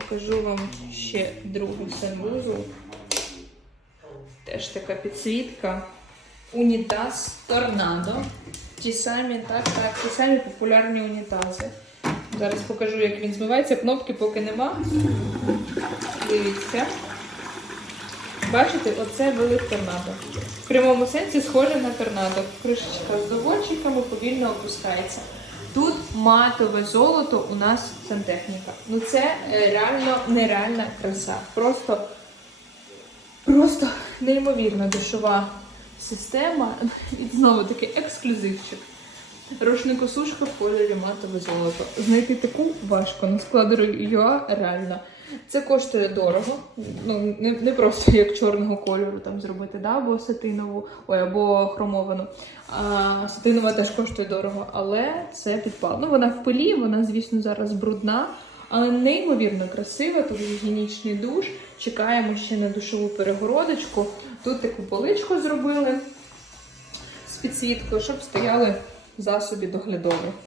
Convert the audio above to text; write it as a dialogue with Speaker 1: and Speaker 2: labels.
Speaker 1: покажу вам ще другий санвузол. Теж така підсвітка. Унітаз Торнадо. Ті самі, так, так, ті самі популярні унітази. Зараз покажу, як він змивається. Кнопки поки нема. Дивіться. Бачите, оце велик торнадо. В прямому сенсі схоже на торнадо. Кришечка з доводчиками повільно опускається. Тут матове золото у нас сантехніка. Ну це е, реально нереальна краса. Просто, просто неймовірна душова система. І знову таки ексклюзивчик. Рушникосушка в кольорі матове золото. Знайти таку важко на складу ЮА реально. Це коштує дорого. Ну, не, не просто як чорного кольору там зробити, да? або сатинову, ой, або хромовану. А, сатинова теж коштує дорого, але це підпал. Ну, вона в пилі, вона, звісно, зараз брудна, але неймовірно красива. Тут гігієнічний душ. Чекаємо ще на душову перегородочку. Тут таку поличку зробили з підсвіткою, щоб стояли засоби доглядові.